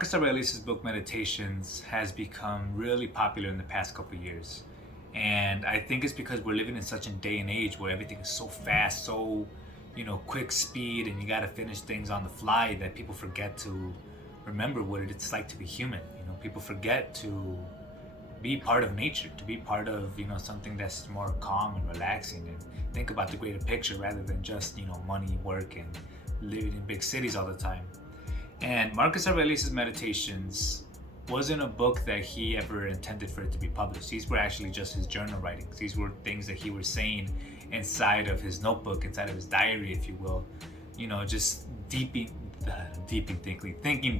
Marcus Aurelius' book Meditations has become really popular in the past couple of years. And I think it's because we're living in such a day and age where everything is so fast, so, quick speed, and you got to finish things on the fly that people forget to remember what it's like to be human. People forget to be part of nature, to be part of, something that's more calm and relaxing and think about the greater picture rather than just, money, work, and living in big cities all the time. And Marcus Aurelius' Meditations wasn't a book that he ever intended for it to be published. These were actually just his journal writings. These were things that he was saying inside of his notebook, inside of his diary, if you will. Just thinking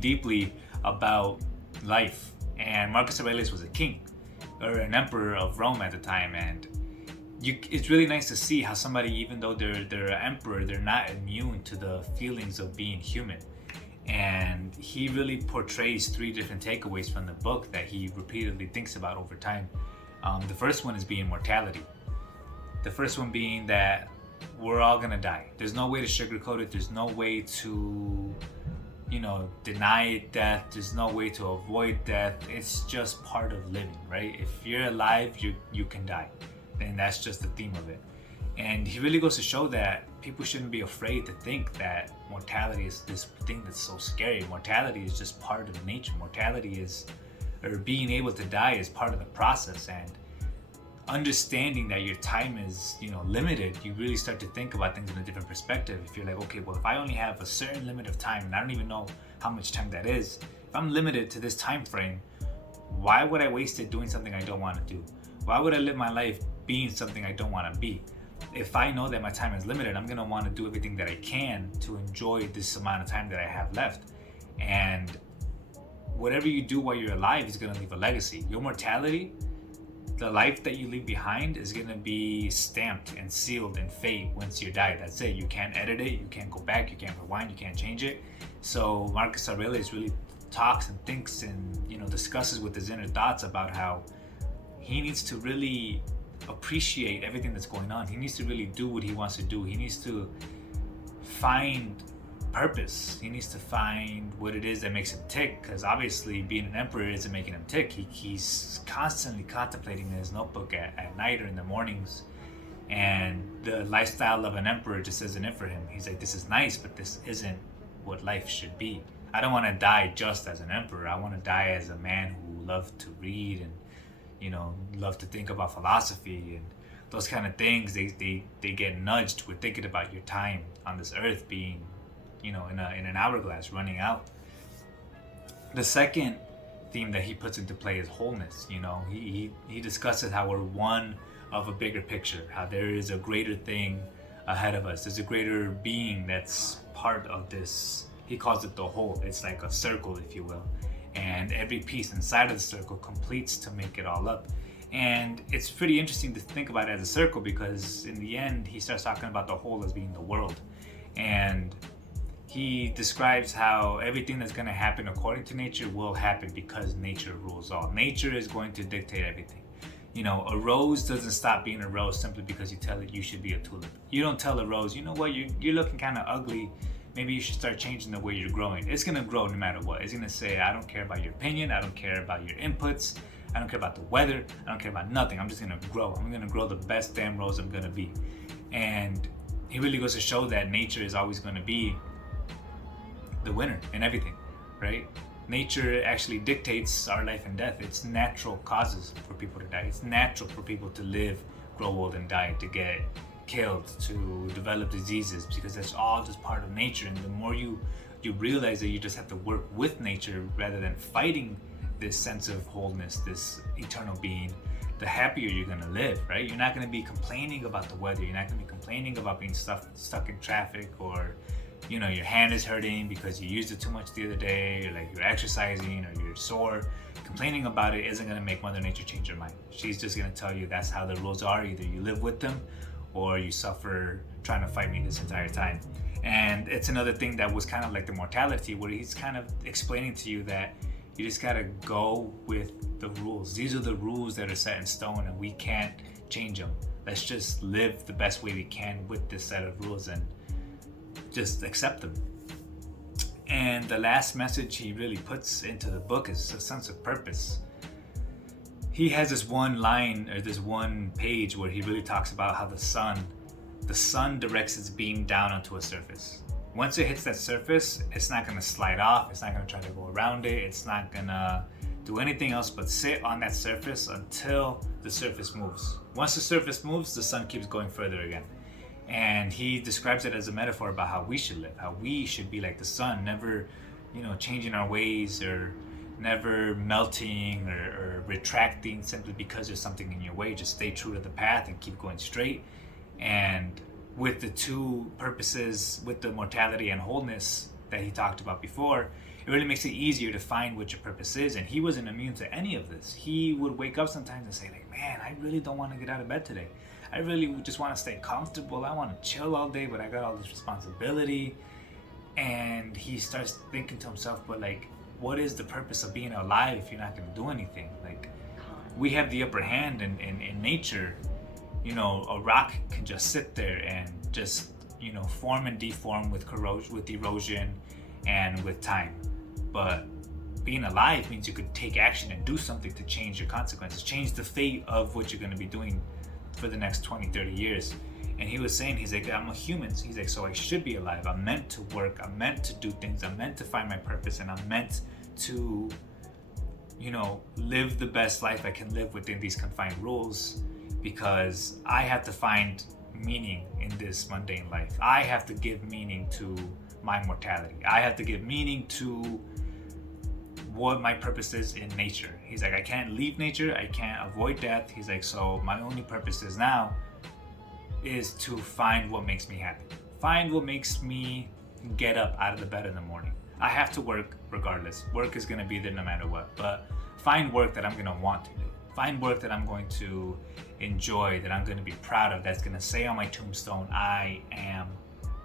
deeply about life. And Marcus Aurelius was a king, or an emperor of Rome at the time, and it's really nice to see how somebody, even though they're an emperor, they're not immune to the feelings of being human. And he really portrays three different takeaways from the book that he repeatedly thinks about over time. The first one is being mortality. The first one being that we're all gonna die. There's no way to sugarcoat it. There's no way to, deny death. There's no way to avoid death. It's just part of living, right? If you're alive, you can die. And that's just the theme of it. And he really goes to show that people shouldn't be afraid to think that mortality is this thing that's so scary. Mortality is just part of nature. Being able to die is part of the process. And understanding that your time is, limited, you really start to think about things in a different perspective. If you're like, okay, well, if I only have a certain limit of time, and I don't even know how much time that is, if I'm limited to this time frame, why would I waste it doing something I don't want to do? Why would I live my life being something I don't want to be? If I know that my time is limited, I'm going to want to do everything that I can to enjoy this amount of time that I have left. And whatever you do while you're alive is going to leave a legacy. Your mortality, the life that you leave behind, is going to be stamped and sealed in fate once you die. That's it. You can't edit it. You can't go back. You can't rewind. You can't change it. So Marcus Aurelius really talks and thinks and, discusses with his inner thoughts about how he needs to really appreciate everything that's going on. He needs to really do what he wants to do. He needs to find purpose. He needs to find what it is that makes him tick, because obviously being an emperor isn't making him tick. He's constantly contemplating in his notebook at night or in the mornings, and the lifestyle of an emperor just isn't it for him. He's like, this is nice, but this isn't what life should be. I don't want to die just as an emperor. I want to die as a man who loved to read and love to think about philosophy and those kind of things. They get nudged with thinking about your time on this earth being, in an hourglass running out. The second theme that he puts into play is wholeness. He discusses how we're one of a bigger picture, how there is a greater thing ahead of us. There's a greater being that's part of this. He calls it the whole. It's like a circle, if you will. And every piece inside of the circle completes to make it all up. And it's pretty interesting to think about it as a circle, because in the end he starts talking about the whole as being the world. And he describes how everything that's going to happen according to nature will happen because nature rules all. Nature is going to dictate everything. A rose doesn't stop being a rose simply because you tell it you should be a tulip. You don't tell a rose, you know what, you're looking kind of ugly. Maybe you should start changing the way you're growing. It's going to grow no matter what. It's going to say, I don't care about your opinion. I don't care about your inputs. I don't care about the weather. I don't care about nothing. I'm just going to grow. I'm going to grow the best damn rose I'm going to be. And he really goes to show that nature is always going to be the winner in everything, right? Nature actually dictates our life and death. It's natural causes for people to die. It's natural for people to live, grow old, and die, to get killed, to develop diseases, because that's all just part of nature. And the more you realize that you just have to work with nature rather than fighting this sense of wholeness, this eternal being, the happier you're going to live, right? You're not going to be complaining about the weather. You're not going to be complaining about being stuck in traffic, or your hand is hurting because you used it too much the other day, or like you're exercising, or you're sore. Complaining about it isn't going to make Mother Nature change her mind. She's just going to tell you that's how the rules are. Either you live with them or you suffer trying to fight me this entire time. And it's another thing that was kind of like the mortality, where he's kind of explaining to you that you just gotta go with the rules. These are the rules that are set in stone, and we can't change them. Let's just live the best way we can with this set of rules and just accept them. And the last message he really puts into the book is a sense of purpose. He has this one line or this one page where he really talks about how the sun directs its beam down onto a surface. Once it hits that surface, it's not going to slide off, it's not going to try to go around it, it's not going to do anything else but sit on that surface until the surface moves. Once the surface moves, the sun keeps going further again. And he describes it as a metaphor about how we should live, how we should be like the sun, never, changing our ways or never melting or retracting simply because there's something in your way. Just stay true to the path and keep going straight. And with the two purposes, with the mortality and wholeness that he talked about before, it really makes it easier to find what your purpose is. And he wasn't immune to any of this. He would wake up sometimes and say, like, man, I really don't want to get out of bed today. I really just want to stay comfortable. I want to chill all day, but I got all this responsibility. And he starts thinking to himself, but like, what is the purpose of being alive if you're not going to do anything? Like, we have the upper hand in nature. A rock can just sit there and just, form and deform with erosion and with time. But being alive means you could take action and do something to change your consequences, change the fate of what you're going to be doing for the next 20, 30 years. And he was saying, he's like, I'm a human. He's like, so I should be alive. I'm meant to work. I'm meant to do things. I'm meant to find my purpose. And I'm meant to, live the best life I can live within these confined rules, because I have to find meaning in this mundane life. I have to give meaning to my mortality. I have to give meaning to what my purpose is in nature. He's like, I can't leave nature, I can't avoid death. He's like, so my only purpose is now is to find what makes me happy. Find what makes me get up out of the bed in the morning. I have to work regardless. Work is gonna be there no matter what, but find work that I'm gonna want to do. Find work that I'm going to enjoy, that I'm gonna be proud of, that's gonna say on my tombstone, I am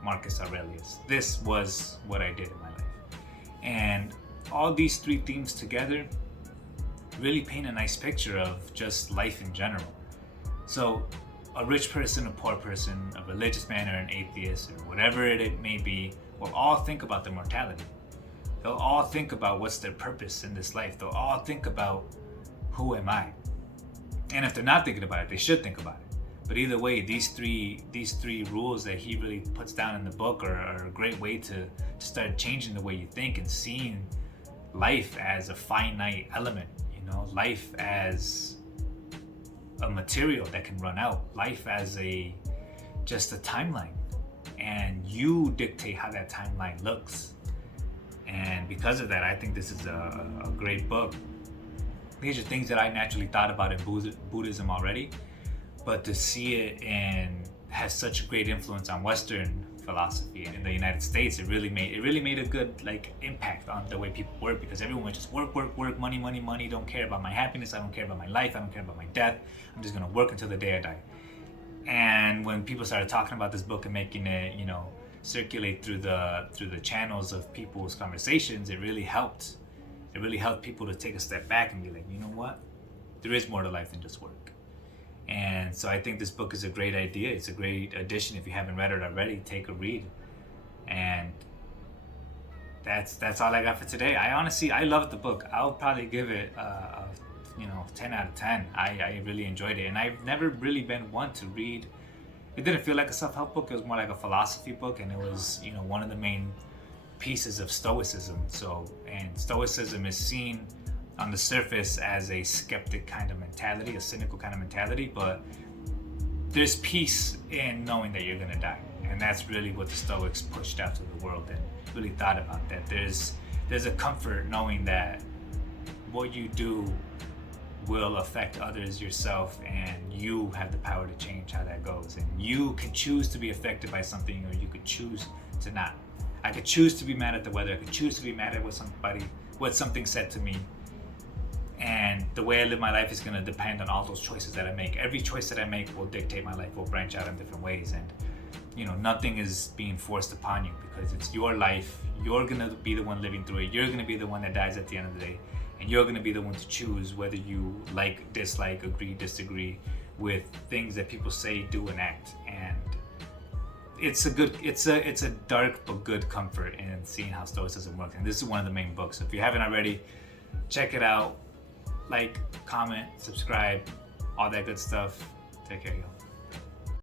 Marcus Aurelius. This was what I did in my life. And all these three themes together really paint a nice picture of just life in general. So a rich person, a poor person, a religious man or an atheist, or whatever it may be, will all think about their mortality. They'll all think about what's their purpose in this life. They'll all think about, who am I? And if they're not thinking about it, they should think about it. But either way, these three rules that he really puts down in the book are a great way to start changing the way you think and seeing life as a finite element, life as a material that can run out, life as just a timeline, and you dictate how that timeline looks. And because of that, I think this is a great book. These are things that I naturally thought about in Buddhism already, but to see it and has such a great influence on Western philosophy in the United States, it really made a good impact on the way people work, because everyone was just work, money, don't care about my happiness, I don't care about my life, I don't care about my death, I'm just gonna work until the day I die. And when people started talking about this book and making it, circulate through the channels of people's conversations, it really helped people to take a step back and be like, you know what, there is more to life than just work. And so I think this book is a great idea. It's a great addition. If you haven't read it already, take a read. And that's all I got for today. I loved the book. I'll probably give it a 10 out of 10. I really enjoyed it. And I've never really been one to read. It didn't feel like a self-help book. It was more like a philosophy book. And it was, one of the main pieces of Stoicism. And Stoicism is seen on the surface as a skeptic kind of mentality, a cynical kind of mentality, but there's peace in knowing that you're gonna die. And that's really what the Stoics pushed out to the world and really thought about that. There's a comfort knowing that what you do will affect others, yourself, and you have the power to change how that goes. And you can choose to be affected by something, or you could choose to not. I could choose to be mad at the weather, I could choose to be mad at what something said to me. And the way I live my life is going to depend on all those choices that I make. Every choice that I make will dictate my life, will branch out in different ways. And, nothing is being forced upon you, because it's your life. You're going to be the one living through it. You're going to be the one that dies at the end of the day. And you're going to be the one to choose whether you like, dislike, agree, disagree with things that people say, do, and act. And it's a dark but good comfort in seeing how Stoicism works. And this is one of the main books. So if you haven't already, check it out. Like, comment, subscribe, all that good stuff. Take care, y'all.